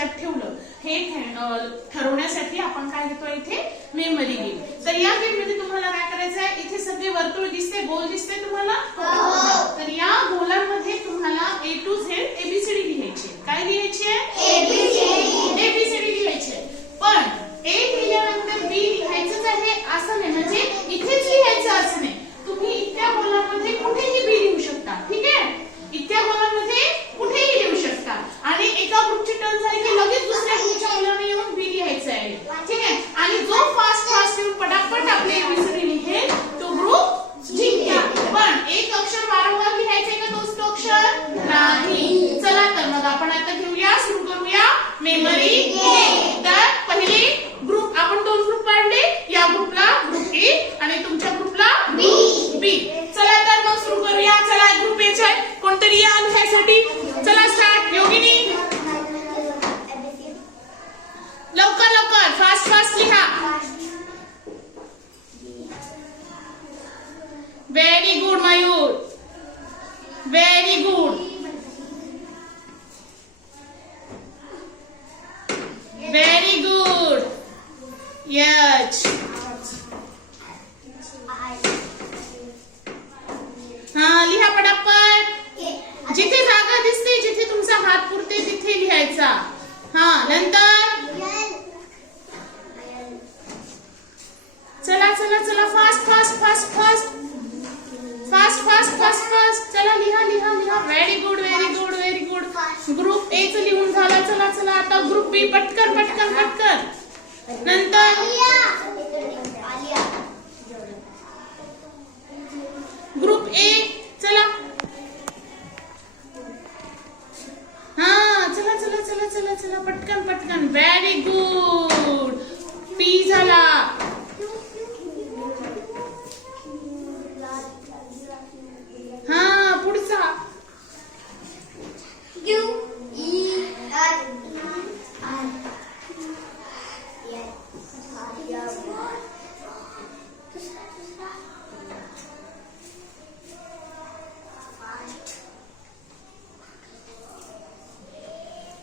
लक्षात ठेवलं हे ठरवण्यासाठी आपण काय घेतो इथे मेमरी गेम. तर या गेम मध्ये तुम्हाला काय करायचं आहे, इथे सगळे वर्तुळ दिसते, गोल दिसते तुम्हाला. तर या गोलांमध्ये तुम्हाला A to Z ABCD लिहायची. काय लिहायची आहे? ABCD लिहायची. पण A लिहिल्यानंतर B लिहायचंच आहे असं नाही, म्हणजे इथेच लिहायचं असं नाही. तुम्ही इतक्या गोलांमध्ये कुठेही B लिहू शकता. ठीक आहे, इतक्या गोलांमध्ये कुठेही लिहू शकता. आणि एका ग्रुपची टर्न झाली की लगेच दुसऱ्या ग्रुपच्या गोलाने येऊन B लिहायचं आहे. ठीक आहे, आणि जो फास्ट येऊन पटापट आपले ABCD लिहेल तो ग्रुप जिंकेल. पण एक अक्षर वारंवार लिहायचे का तोच तो अक्षर नाही. चला तर मग आपण आता घेऊया, सुरू करूया मेमरी गेम. तर पहिले ग्रुप आपण 2 ग्रुप काढले, या ग्रुपला ग्रुप A आणि तुमच्या ग्रुपला B. चला तर मग सुरू करूया. चला ग्रुप A चे कोणतरी या लिहायसाठी. चला स्टार्ट. योगिनी लवकर लवकर फास्ट लिहा. Very good Mayur, very good, very good. H. हा लिहा पटापट. जिथे जागा दिसते, जिथे तुमचा हात पुरते तिथे लिहायचा. हा नंतर चला चला चला फास्ट चला लिहा लिहा लिहा. Very good very good very good. Group A चं लिहून झालं. चला चला आता ग्रुप B. पटकन पटकन पटकन. नंतर ग्रुप A. चला हा चला चला चला चला चला पटकन पटकन. Very good. P झाला. हा पुढचा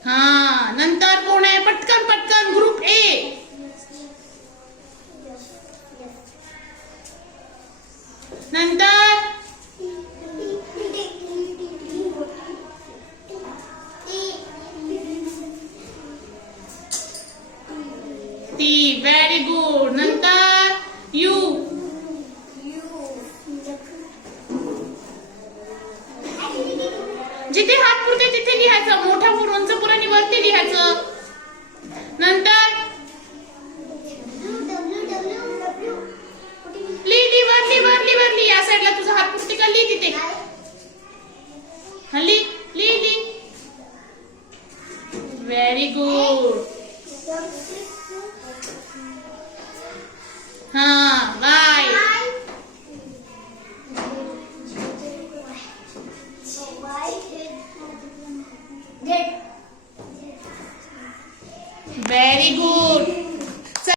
हा नंतर कोण आहे? पटकन पटकन. Group A. नंतर T. Very good. नंतर U. जिथे हात पुरते तिथे लिहायचं. मोठा उंच पुराणी वरती लिहायचं. नंतर लिही या साईडला तुझा हात पुरते का लिही तिथे. हल्ली लिही. Very good. हा बाय. Very good.